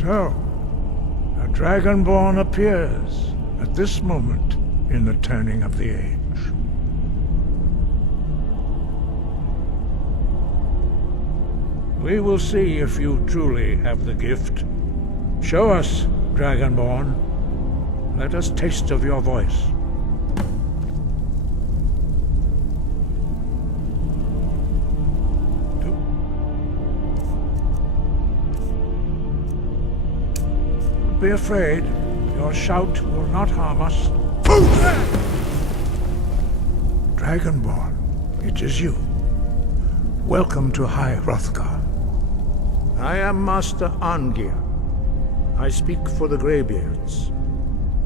So, a Dragonborn appears at this moment in the turning of the age. We will see if you truly have the gift. Show us, Dragonborn. Let us taste of your voice. Don't be afraid. Your shout will not harm us. Dragonborn, it is you. Welcome to High Hrothgar. I am Master Arngeir. I speak for the Greybeards.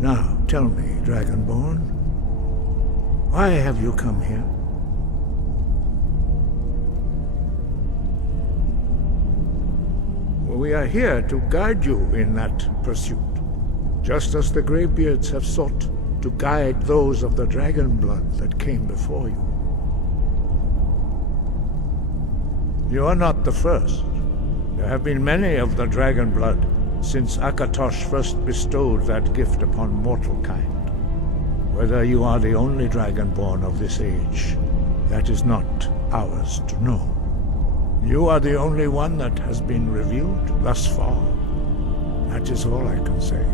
Now, tell me, Dragonborn, why have you come here? Well, we are here to guide you in that pursuit, just as the Greybeards have sought to guide those of the dragon blood that came before you. You are not the first. There have been many of the dragon blood since Akatosh first bestowed that gift upon mortal kind. Whether you are the only dragonborn of this age, that is not ours to know. You are the only one that has been revealed thus far. That is all I can say.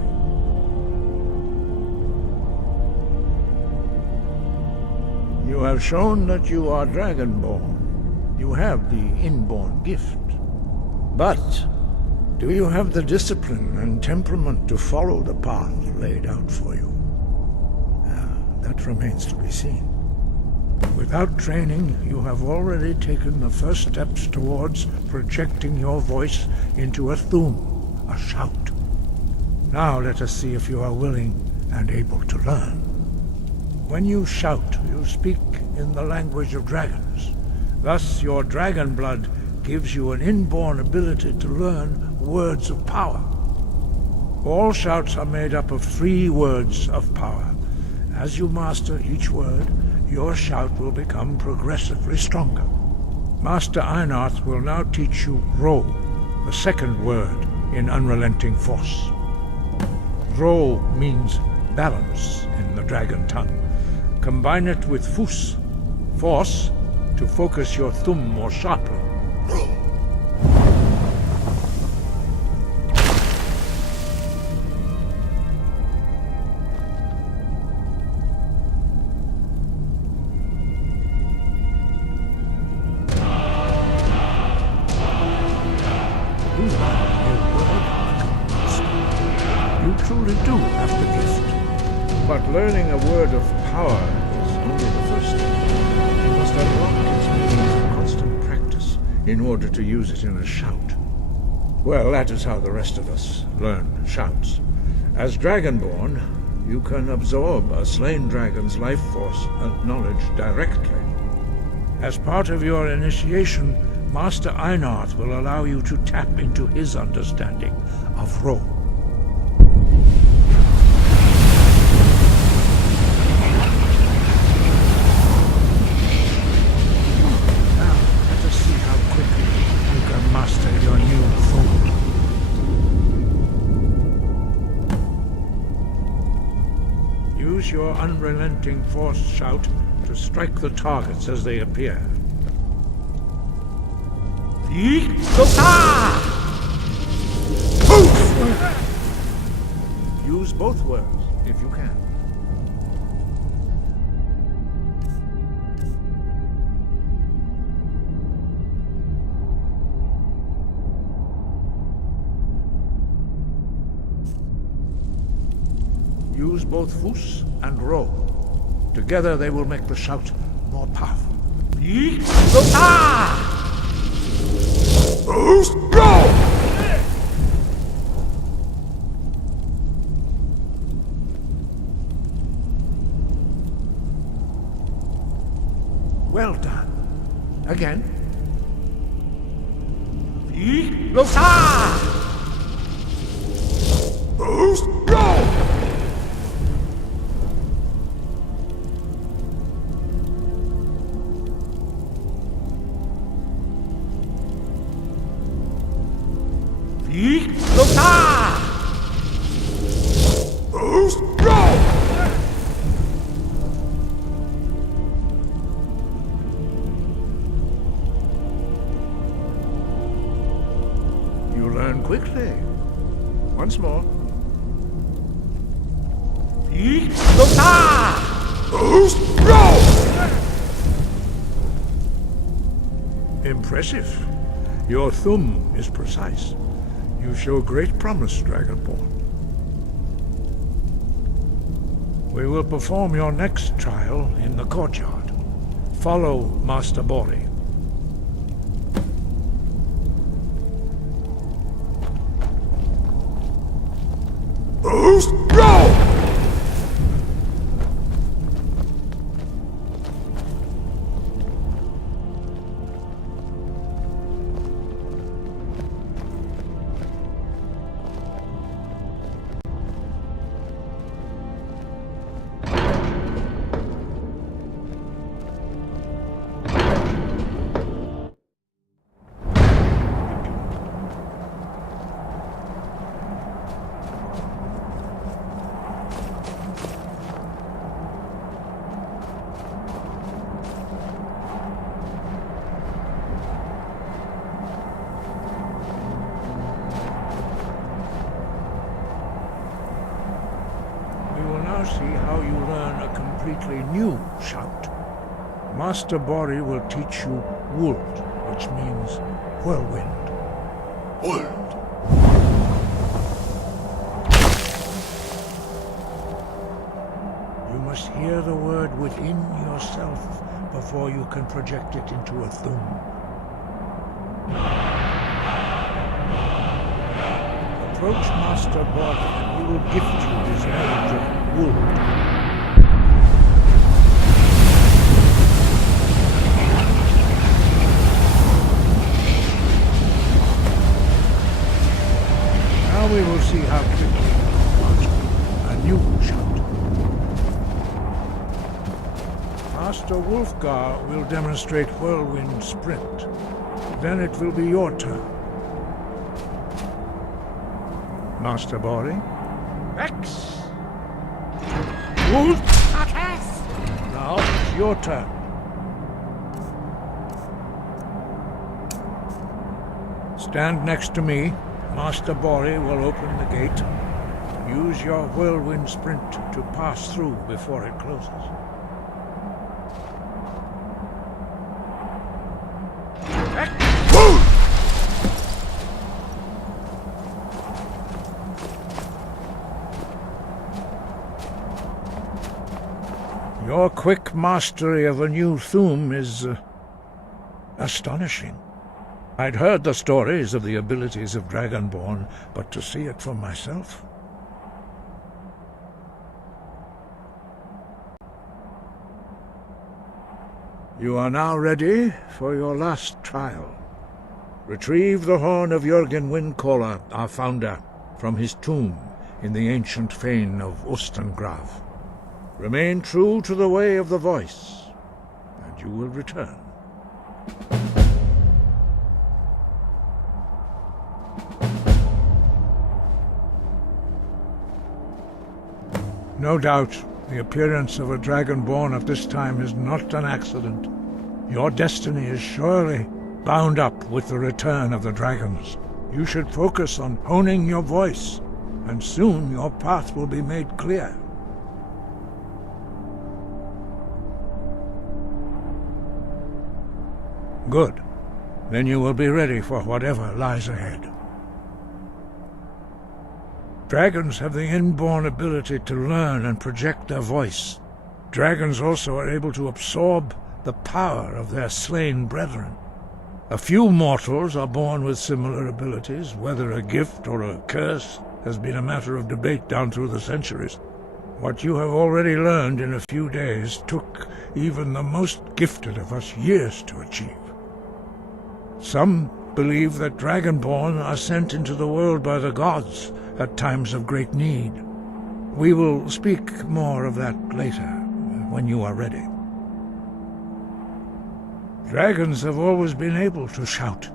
You have shown that you are dragonborn. You have the inborn gift. But do you have the discipline and temperament to follow the path laid out for you? That remains to be seen. Without training, you have already taken the first steps towards projecting your voice into a thum, a shout. Now let us see if you are willing and able to learn. When you shout, you speak in the language of dragons. Thus, your dragon blood gives you an inborn ability to learn words of power. All shouts are made up of 3 words of power. As you master each word, your shout will become progressively stronger. Master Einarth will now teach you Ro, the second word in Unrelenting Force. Ro means balance in the dragon tongue. Combine it with Fus, force, to focus your thumb more sharply. You truly do have the gift. But learning a word of power is only the first step. You must unlock its meaning through constant practice in order to use it in a shout. Well, that is how the rest of us learn shouts. As Dragonborn, you can absorb a slain dragon's life force and knowledge directly. As part of your initiation, Master Einarth will allow you to tap into his understanding of Ro. Now, let us see how quickly you can master your new foe. Use your unrelenting force shout to strike the targets as they appear. Use both words, if you can. Use both Fus and Ro. Together they will make the shout more powerful. Go! Well done. Again. You learn quickly. Once more. Impressive. Your thumb is precise. You show great promise, Dragonborn. We will perform your next trial in the courtyard. Follow Master Bori. Go! See how you learn a completely new shout. Master Bori will teach you Wuld, which means whirlwind. Wuld. You must hear the word within yourself before you can project it into a thum. Approach Master Bori and he will gift you his knowledge of Wuld. Now we will see how quickly you can master a new shout. Master Wulfgar will demonstrate Whirlwind Sprint. Then it will be your turn. Master Bori? X! Wuld! Now it's your turn. Stand next to me. Master Bori will open the gate. Use your whirlwind sprint to pass through before it closes. Your quick mastery of a new thum is astonishing. I'd heard the stories of the abilities of Dragonborn, but to see it for myself... You are now ready for your last trial. Retrieve the horn of Jürgen Windcaller, our founder, from his tomb in the ancient fane of Ustengrav. Remain true to the way of the voice, and you will return. No doubt, the appearance of a Dragonborn at this time is not an accident. Your destiny is surely bound up with the return of the dragons. You should focus on honing your voice, and soon your path will be made clear. Good. Then you will be ready for whatever lies ahead. Dragons have the inborn ability to learn and project their voice. Dragons also are able to absorb the power of their slain brethren. A few mortals are born with similar abilities. Whether a gift or a curse has been a matter of debate down through the centuries. What you have already learned in a few days took even the most gifted of us years to achieve. Some believe that Dragonborn are sent into the world by the gods at times of great need. We will speak more of that later, when you are ready. Dragons have always been able to shout.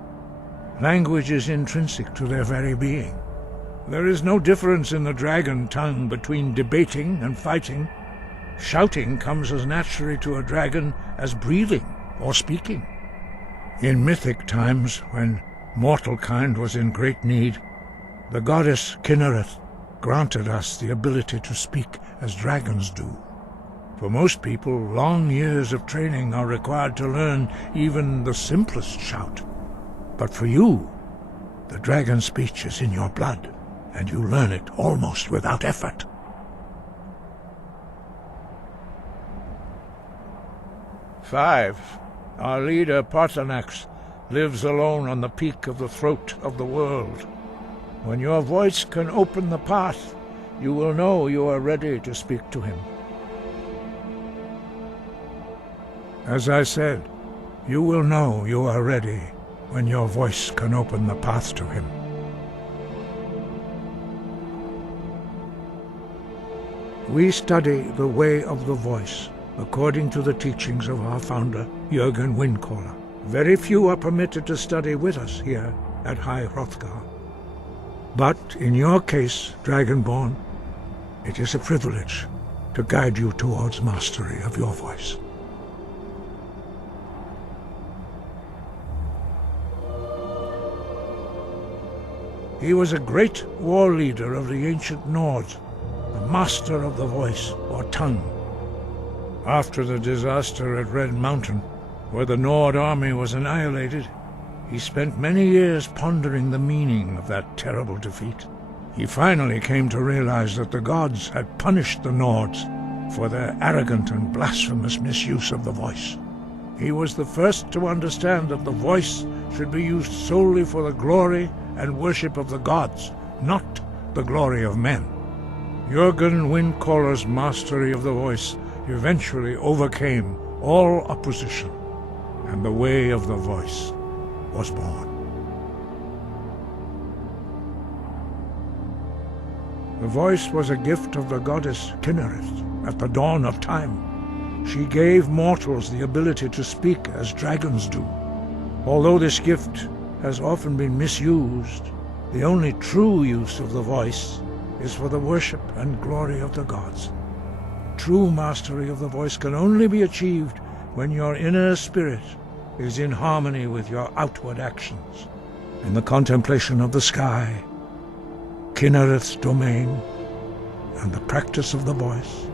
Language is intrinsic to their very being. There is no difference in the dragon tongue between debating and fighting. Shouting comes as naturally to a dragon as breathing or speaking. In mythic times, when mortal kind was in great need, the goddess Kinnereth granted us the ability to speak as dragons do. For most people, long years of training are required to learn even the simplest shout. But for you, the dragon speech is in your blood, and you learn it almost without effort. Five. Our leader, Parthenax, lives alone on the peak of the throat of the world. When your voice can open the path, you will know you are ready to speak to him. As I said, you will know you are ready when your voice can open the path to him. We study the way of the voice, according to the teachings of our founder, Jürgen Windcaller. Very few are permitted to study with us here at High Hrothgar. But in your case, Dragonborn, it is a privilege to guide you towards mastery of your voice. He was a great war leader of the ancient Nords, a master of the voice, or tongue. After the disaster at Red Mountain, where the Nord army was annihilated, he spent many years pondering the meaning of that terrible defeat. He finally came to realize that the gods had punished the Nords for their arrogant and blasphemous misuse of the voice. He was the first to understand that the voice should be used solely for the glory and worship of the gods, not the glory of men. Jürgen Windcaller's mastery of the voice eventually overcame all opposition, and the way of the voice was born. The voice was a gift of the goddess Kinnereth at the dawn of time. She gave mortals the ability to speak as dragons do. Although this gift has often been misused, the only true use of the voice is for the worship and glory of the gods. True mastery of the voice can only be achieved when your inner spirit is in harmony with your outward actions. In the contemplation of the sky, Kinnereth's domain, and the practice of the voice,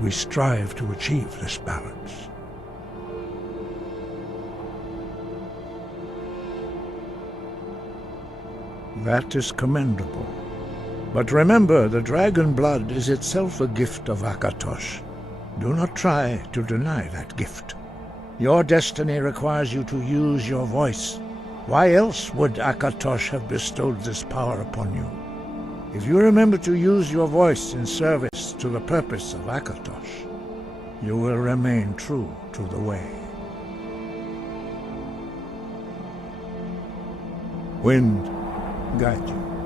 we strive to achieve this balance. That is commendable. But remember, the dragon blood is itself a gift of Akatosh. Do not try to deny that gift. Your destiny requires you to use your voice. Why else would Akatosh have bestowed this power upon you? If you remember to use your voice in service to the purpose of Akatosh, you will remain true to the way. Wind, guide you.